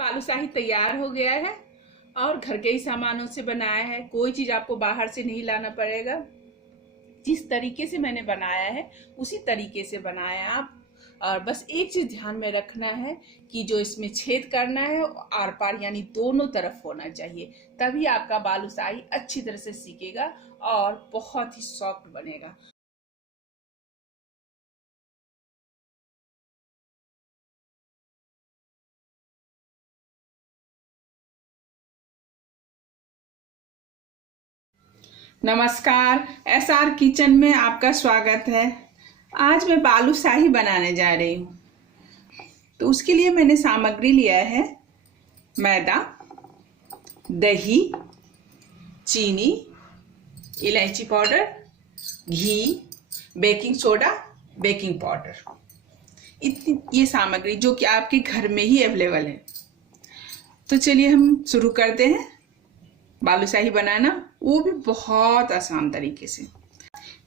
बालूशाही तैयार हो गया है और घर के ही सामानों से बनाया है। कोई चीज आपको बाहर से नहीं लाना पड़ेगा। जिस तरीके से मैंने बनाया है उसी तरीके से बनाया आप। और बस एक चीज ध्यान में रखना है कि जो इसमें छेद करना है आर पार यानी दोनों तरफ होना चाहिए, तभी आपका बालूशाही अच्छी तरह से सीखेगा और बहुत ही सॉफ्ट बनेगा। नमस्कार, एसआर किचन में आपका स्वागत है। आज मैं बालूशाही बनाने जा रही हूँ। तो उसके लिए मैंने सामग्री लिया है मैदा, दही, चीनी, इलायची पाउडर, घी, बेकिंग सोडा, बेकिंग पाउडर। इतनी ये सामग्री जो कि आपके घर में ही अवेलेबल है। तो चलिए हम शुरू करते हैं बालूशाही बनाना, वो भी बहुत आसान तरीके से।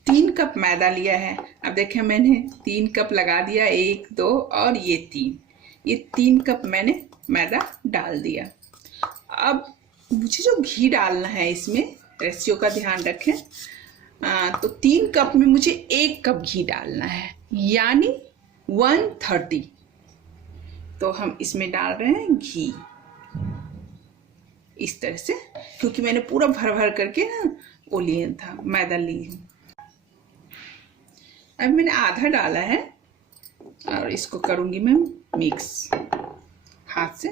3 कप मैदा लिया है। अब देखें मैंने 3 कप लगा दिया, 1 2 और ये 3, ये 3 कप मैंने मैदा डाल दिया। अब मुझे जो घी डालना है इसमें रेशियो का ध्यान रखें। तो 3 कप में मुझे 1 कप घी डालना है, यानी 130। तो हम इसमें डाल रहे हैं घी इस तरह से, क्योंकि मैंने पूरा भर भर करके ना वो लिया था, मैदा ली हूँ। अब मैंने आधा डाला है और इसको करूंगी मैं मिक्स हाथ से।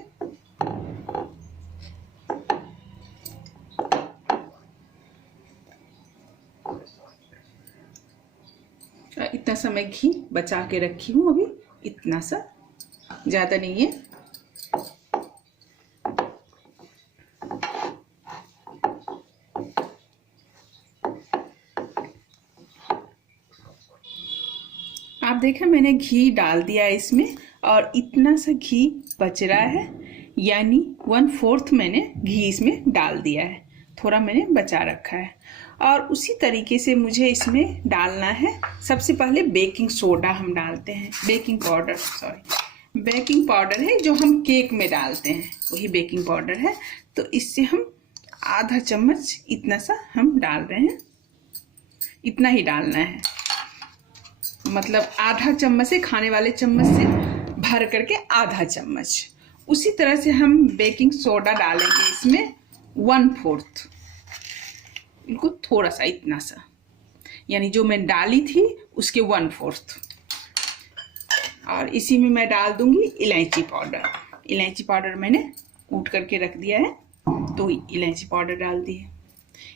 इतना सा मैं घी बचा के रखी हूँ, अभी इतना सा, ज्यादा नहीं है। आप देखें मैंने घी डाल दिया है इसमें और इतना सा घी बच रहा है, यानी 1/4 मैंने घी इसमें डाल दिया है, थोड़ा मैंने बचा रखा है। और उसी तरीके से मुझे इसमें डालना है, सबसे पहले बेकिंग सोडा हम डालते हैं, baking powder, sorry baking powder है जो हम केक में डालते हैं, वही बेकिंग पाउडर है। तो इससे हम आधा चम्मच इतना सा हम डाल रहे हैं, इतना ही डालना है, मतलब आधा चम्मच से, खाने वाले चम्मच से भर करके आधा चम्मच। उसी तरह से हम बेकिंग सोडा डालेंगे इसमें 1/4, इनको थोड़ा सा, इतना सा, यानी जो मैं डाली थी उसके 1/4। और इसी में मैं डाल दूंगी इलायची पाउडर। इलायची पाउडर मैंने कूट करके रख दिया है, तो इलायची पाउडर डाल दी है।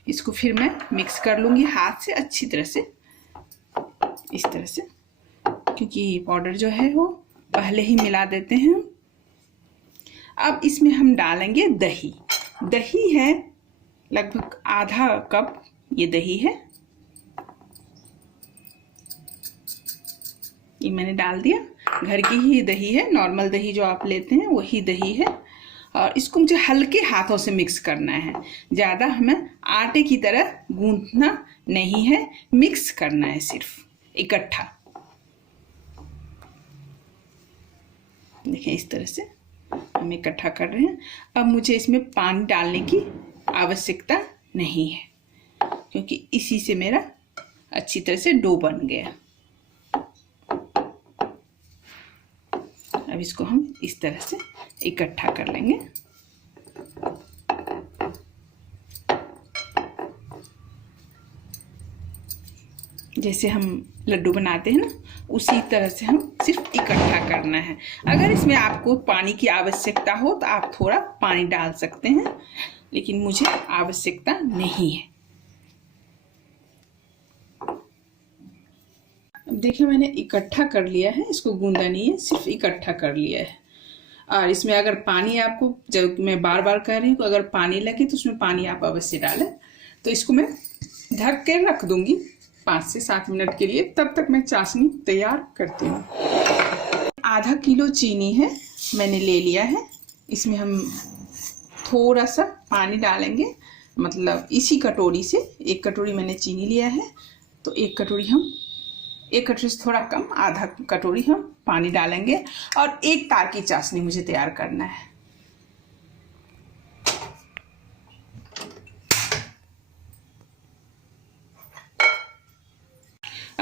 इसको फिर मैं मिक्स कर लूंगी हाथ से अच्छी तरह से, इस तरह से, क्योंकि पाउडर जो है वो पहले ही मिला देते हैं। अब इसमें हम डालेंगे दही। दही है लगभग आधा कप, ये दही है, ये मैंने डाल दिया। घर की ही दही है, नॉर्मल दही जो आप लेते हैं वही दही है। और इसको मुझे हल्के हाथों से मिक्स करना है, ज़्यादा हमें आटे की तरह गूंथना नहीं है, मिक्स करना है सिर्फ इकट्ठा। देखिए इस तरह से हम इकट्ठा कर रहे हैं। अब मुझे इसमें पानी डालने की आवश्यकता नहीं है, क्योंकि इसी से मेरा अच्छी तरह से डो बन गया। अब इसको हम इस तरह से इकट्ठा कर लेंगे। जैसे हम लड्डू बनाते हैं ना, उसी तरह से हम सिर्फ इकट्ठा करना है। अगर इसमें आपको पानी की आवश्यकता हो तो आप थोड़ा पानी डाल सकते हैं, लेकिन मुझे आवश्यकता नहीं है। अब देखिए मैंने इकट्ठा कर लिया है, इसको गूंदा नहीं है, सिर्फ इकट्ठा कर लिया है। और इसमें अगर पानी आपको, जब मैं बार बार कह रही हूँ, अगर पानी लगे तो उसमें पानी आप अवश्य डालें। तो इसको मैं ढक के रख दूंगी 5 से 7 मिनट के लिए, तब तक मैं चाशनी तैयार करती हूँ। आधा किलो चीनी है, मैंने ले लिया है। इसमें हम थोड़ा सा पानी डालेंगे, मतलब इसी कटोरी से 1 कटोरी मैंने चीनी लिया है, तो 1 कटोरी हम, 1 कटोरी से थोड़ा कम, आधा कटोरी हम पानी डालेंगे। और 1 तार की चाशनी मुझे तैयार करना है।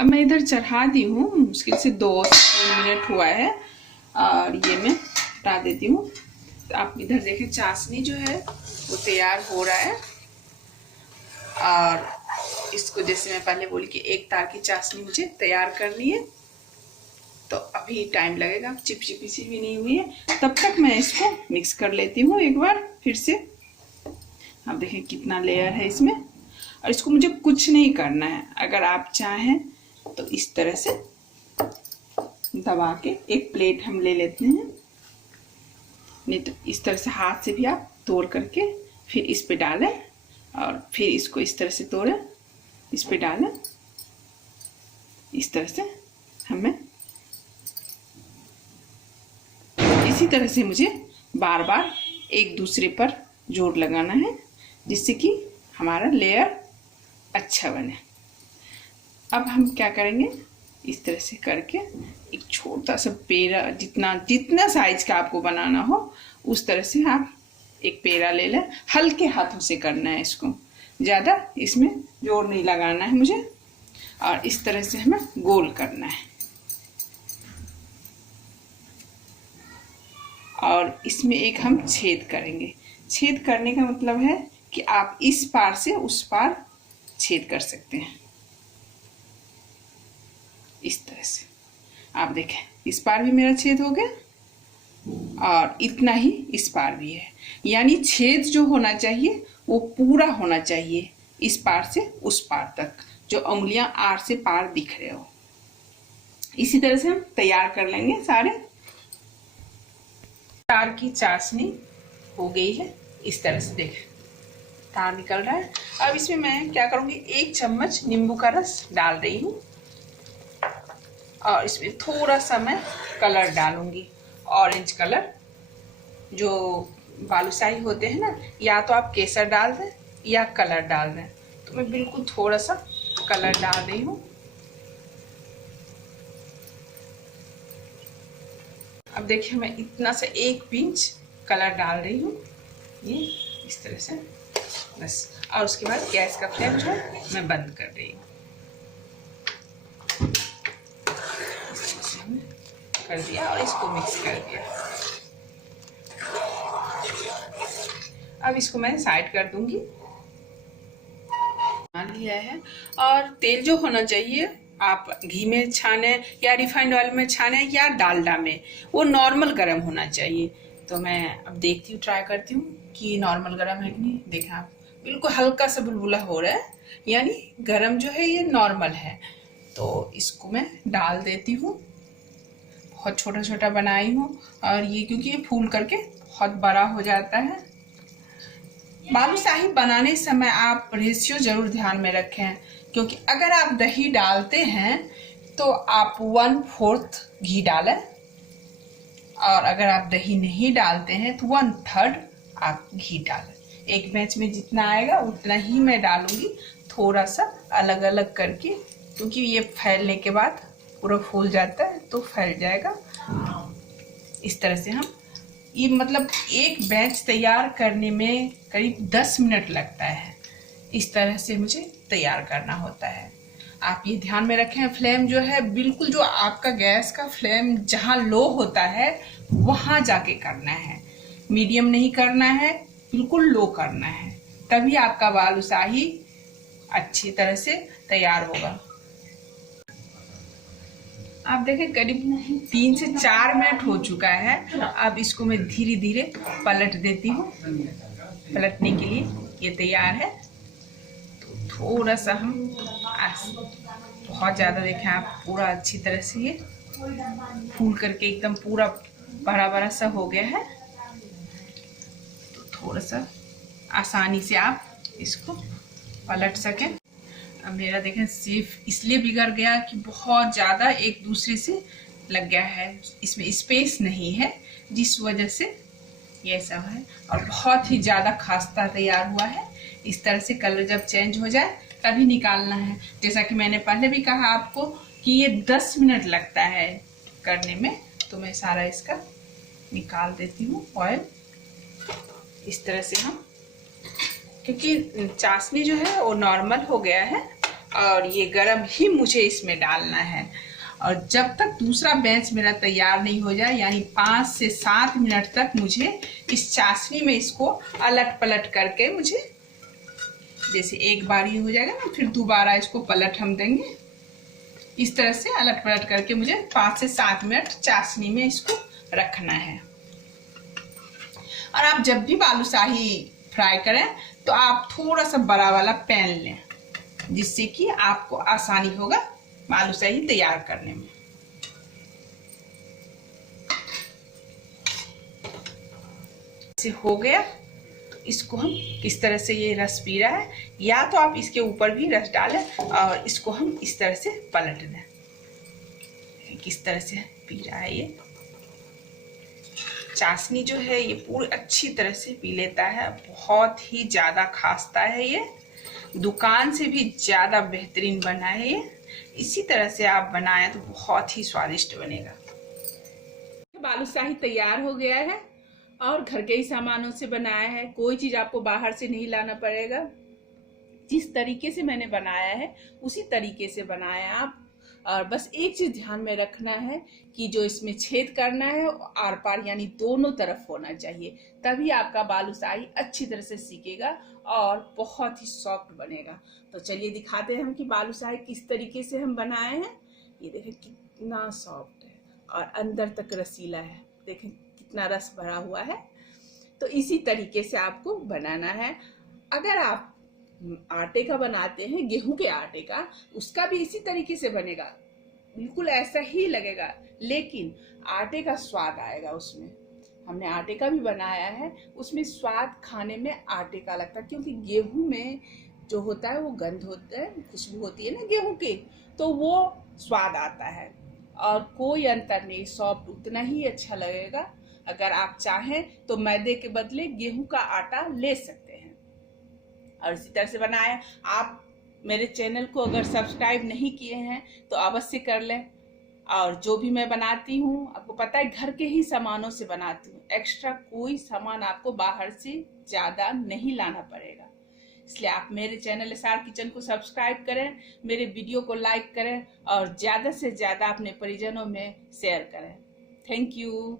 अब मैं इधर चढ़ा दी हूँ, मुश्किल से 2-3 मिनट हुआ है और ये मैं हटा देती हूँ। तो आप इधर देखें चाशनी जो है वो तैयार हो रहा है। और इसको जैसे मैं पहले बोली कि एक तार की चाशनी मुझे तैयार करनी है, तो अभी टाइम लगेगा, चिपचिपी सी भी नहीं हुई है। तब तक मैं इसको मिक्स कर लेती हूँ एक बार फिर से। आप देखें कितना लेयर है इसमें। और इसको मुझे कुछ नहीं करना है, अगर आप चाहें तो इस तरह से दबा के एक प्लेट हम ले लेते हैं, नहीं तो इस तरह से हाथ से भी आप तोड़ करके फिर इस पे डालें और फिर इसको इस तरह से तोड़ें, इस पे डालें। इस तरह से हमें इसी तरह से मुझे बार बार एक दूसरे पर जोर लगाना है, जिससे कि हमारा लेयर अच्छा बने। अब हम क्या करेंगे, इस तरह से करके एक छोटा सा पेड़ा, जितना साइज का आपको बनाना हो उस तरह से आप एक पेड़ा ले लें। हल्के हाथों से करना है इसको, ज़्यादा इसमें जोर नहीं लगाना है मुझे। और इस तरह से हमें गोल करना है और इसमें एक हम छेद करेंगे। छेद करने का मतलब है कि आप इस पार से उस पार छेद कर सकते हैं, इस तरह से। आप देखें इस पार भी मेरा छेद हो गया और इतना ही इस पार भी है। यानी छेद जो होना चाहिए वो पूरा होना चाहिए, इस पार से उस पार तक, जो उंगलियां आर से पार दिख रहे हो। इसी तरह से हम तैयार कर लेंगे सारे। तार की चाशनी हो गई है, इस तरह से देखें तार निकल रहा है। अब इसमें मैं क्या करूंगी, 1 चम्मच नींबू का रस डाल रही हूँ और इसमें थोड़ा सा मैं कलर डालूंगी, ऑरेंज कलर। जो बालूशाही होते हैं ना, या तो आप केसर डाल दें या कलर डाल दें, तो मैं बिल्कुल थोड़ा सा कलर डाल रही हूँ। अब देखिए मैं इतना से 1 पिंच कलर डाल रही हूँ, ये इस तरह से बस। और उसके बाद गैस का फ्लेम जो है मैं बंद कर रही हूँ। कर दिया और इसको मिक्स कर दिया। अब इसको मैं साइड कर दूंगी। मान लिया है। और तेल जो होना चाहिए, आप घी में छाने या रिफाइंड ऑयल में छाने या डालडा में, वो नॉर्मल गरम होना चाहिए। तो मैं अब देखती हूँ, ट्राई करती हूँ कि नॉर्मल गरम है कि नहीं। देखें आप, बिल्कुल हल्का सा बुलबुला हो रहा है, यानी गरम जो है ये नॉर्मल है। तो इसको मैं डाल देती हूँ। बहुत छोटा छोटा बनाई हूँ और ये क्योंकि ये फूल करके बहुत बड़ा हो जाता है। बालूशाही बनाने समय आप रेशियो जरूर ध्यान में रखें, क्योंकि अगर आप दही डालते हैं तो आप 1/4 घी डालें, और अगर आप दही नहीं डालते हैं तो 1/3 आप घी डालें। एक बैच में जितना आएगा उतना ही मैं डालूंगी, थोड़ा सा अलग अलग करके, क्योंकि ये फैलने के बाद पूरा फूल जाता है तो फैल जाएगा। इस तरह से हम ये मतलब एक बैच तैयार करने में करीब 10 मिनट लगता है। इस तरह से मुझे तैयार करना होता है। आप ये ध्यान में रखें, फ्लेम जो है बिल्कुल, जो आपका गैस का फ्लेम जहाँ लो होता है वहाँ जाके करना है, मीडियम नहीं करना है, बिल्कुल लो करना है, तभी आपका बालूशाही अच्छी तरह से तैयार होगा। आप देखें करीब 3 से 4 मिनट हो चुका है। अब इसको मैं धीरे धीरे पलट देती हूँ। पलटने के लिए ये तैयार है। तो थोड़ा सा हम बहुत ज़्यादा देखें आप, पूरा अच्छी तरह से ये फूल करके एकदम पूरा बड़ा बड़ा सा हो गया है। तो थोड़ा सा आसानी से आप इसको पलट सकें। अब मेरा देखें सिर्फ इसलिए बिगड़ गया कि बहुत ज़्यादा एक दूसरे से लग गया है, इसमें स्पेस नहीं है, जिस वजह से ये ऐसा है। और बहुत ही ज़्यादा खास्ता तैयार हुआ है। इस तरह से कलर जब चेंज हो जाए तभी निकालना है। जैसा कि मैंने पहले भी कहा आपको कि ये 10 मिनट लगता है करने में। तो मैं सारा इसका निकाल देती हूँ ऑयल। इस तरह से हम, क्योंकि चाशनी जो है वो नॉर्मल हो गया है, और ये गरम ही मुझे इसमें डालना है। और जब तक दूसरा बैच मेरा तैयार नहीं हो जाए, यानी 5 से 7 मिनट तक मुझे इस चाशनी में इसको अलट पलट करके, मुझे जैसे एक बार ये हो जाएगा ना, फिर दोबारा इसको पलट हम देंगे। इस तरह से अलट पलट करके मुझे 5 से 7 मिनट चाशनी में इसको रखना है। और आप जब भी बालूशाही फ्राई करें तो आप थोड़ा सा बड़ा वाला पैन लें, जिससे कि आपको आसानी होगा बालूशाही तैयार करने में। ऐसे हो गया, इसको हम इस तरह से, ये रस पी रहा है, या तो आप इसके ऊपर भी रस डालें और इसको हम इस तरह से पलट दें। किस तरह से पी रहा है ये चाशनी जो है, ये पूरी अच्छी तरह से पी लेता है। बहुत ही ज़्यादा खास्ता है ये, दुकान से भी ज़्यादा बेहतरीन बना है ये। इसी तरह से आप बनाएं तो बहुत ही स्वादिष्ट बनेगा। बालूशाही तैयार हो गया है और घर के ही सामानों से बनाया है। कोई चीज़ आपको बाहर से नहीं लाना पड़ेगा। जिस तरीके से मैंने बनाया है उसी तरीके से बनाया आप। और बस एक चीज ध्यान में रखना है कि जो इसमें छेद करना है आर पार, यानी दोनों तरफ होना चाहिए, तभी आपका बालूशाही अच्छी तरह से सीखेगा और बहुत ही सॉफ्ट बनेगा। तो चलिए दिखाते हैं हम कि बालूशाही किस तरीके से हम बनाए हैं। ये देखें कितना सॉफ्ट है और अंदर तक रसीला है, देखें कितना रस भरा हुआ है। तो इसी तरीके से आपको बनाना है। अगर आप आटे का बनाते हैं, गेहूं के आटे का, उसका भी इसी तरीके से बनेगा, बिल्कुल ऐसा ही लगेगा, लेकिन आटे का स्वाद आएगा उसमें। हमने आटे का भी बनाया है, उसमें स्वाद खाने में आटे का लगता है, क्योंकि गेहूं में जो होता है वो गंध होता है, खुशबू होती है ना गेहूं की, तो वो स्वाद आता है और कोई अंतर नहीं, सॉफ्ट उतना ही अच्छा लगेगा। अगर आप चाहें तो मैदे के बदले गेहूं का आटा ले सकते हैं और इसी तरह से बनाएं। आप मेरे चैनल को अगर सब्सक्राइब नहीं किए हैं तो अवश्य कर लें। और जो भी मैं बनाती हूँ, आपको पता है घर के ही सामानों से बनाती हूँ, एक्स्ट्रा कोई सामान आपको बाहर से ज़्यादा नहीं लाना पड़ेगा। इसलिए आप मेरे चैनल एसआर किचन को सब्सक्राइब करें, मेरे वीडियो को लाइक करें और ज़्यादा से ज़्यादा अपने परिजनों में शेयर करें। Thank you.